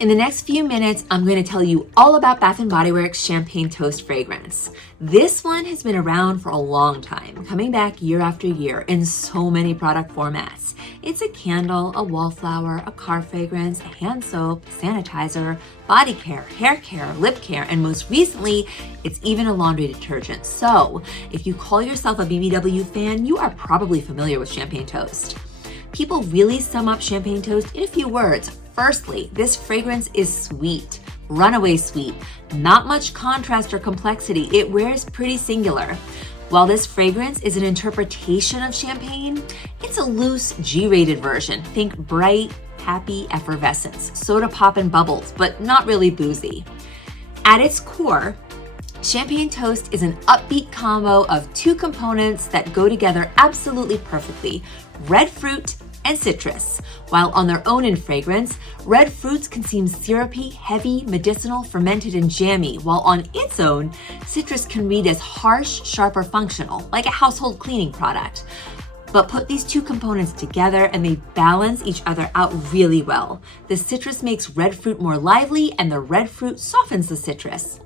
In the next few minutes, I'm going to tell you all about Bath & Body Works Champagne Toast fragrance. This one has been around for a long time, coming back year after year in so many product formats. It's a candle, a wallflower, a car fragrance, a hand soap, sanitizer, body care, hair care, lip care, and most recently, it's even a laundry detergent. So if you call yourself a BBW fan, you are probably familiar with Champagne Toast. People really sum up Champagne Toast in a few words. Firstly, this fragrance is sweet, runaway sweet, not much contrast or complexity. It wears pretty singular. While this fragrance is an interpretation of champagne, it's a loose G-rated version. Think bright, happy effervescence, soda pop and bubbles, but not really boozy. At its core, Champagne Toast is an upbeat combo of two components that go together absolutely perfectly: red fruit and citrus. While on their own in fragrance, red fruits can seem syrupy, heavy, medicinal, fermented, and jammy, while on its own, citrus can read as harsh, sharp, or functional, like a household cleaning product. But put these two components together and they balance each other out really well. The citrus makes red fruit more lively, and the red fruit softens the citrus.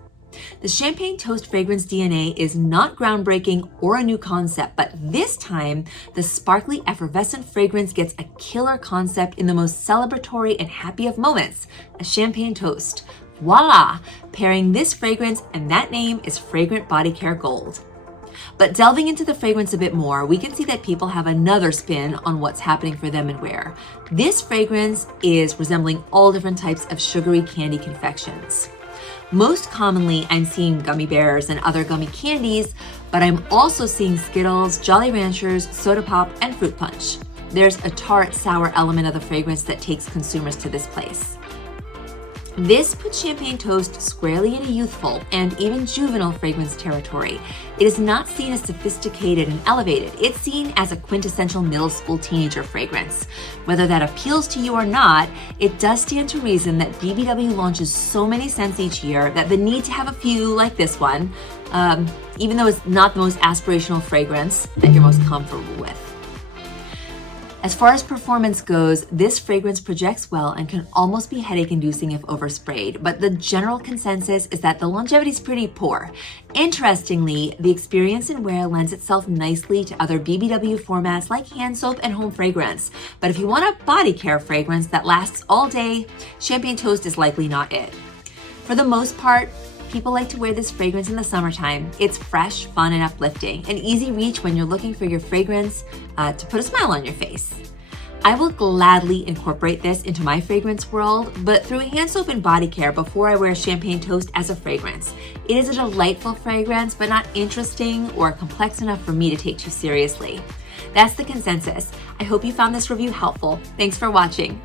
The Champagne Toast fragrance DNA is not groundbreaking or a new concept, but this time, the sparkly, effervescent fragrance gets a killer concept in the most celebratory and happy of moments: a champagne toast. Voila! Pairing this fragrance and that name is Fragrant Body Care Gold. But delving into the fragrance a bit more, we can see that people have another spin on what's happening for them and where. This fragrance is resembling all different types of sugary candy confections. Most commonly, I'm seeing gummy bears and other gummy candies, but I'm also seeing Skittles, Jolly Ranchers, Soda Pop, and Fruit Punch. There's a tart, sour element of the fragrance that takes consumers to this place. This puts Champagne Toast squarely in a youthful and even juvenile fragrance territory. It is not seen as sophisticated and elevated. It's seen as a quintessential middle school teenager fragrance. Whether that appeals to you or not, it does stand to reason that BBW launches so many scents each year that the need to have a few like this one, even though it's not the most aspirational fragrance that you're most comfortable with. As far as performance goes, this fragrance projects well and can almost be headache-inducing if oversprayed, but the general consensus is that the longevity is pretty poor. Interestingly, the experience in wear lends itself nicely to other BBW formats like hand soap and home fragrance. But if you want a body care fragrance that lasts all day, Champagne Toast is likely not it. For the most part, people like to wear this fragrance in the summertime. It's fresh, fun, and uplifting, an easy reach when you're looking for your fragrance to put a smile on your face. I will gladly incorporate this into my fragrance world, but through hand soap and body care before I wear Champagne Toast as a fragrance. It is a delightful fragrance, but not interesting or complex enough for me to take too seriously. That's the consensus. I hope you found this review helpful. Thanks for watching.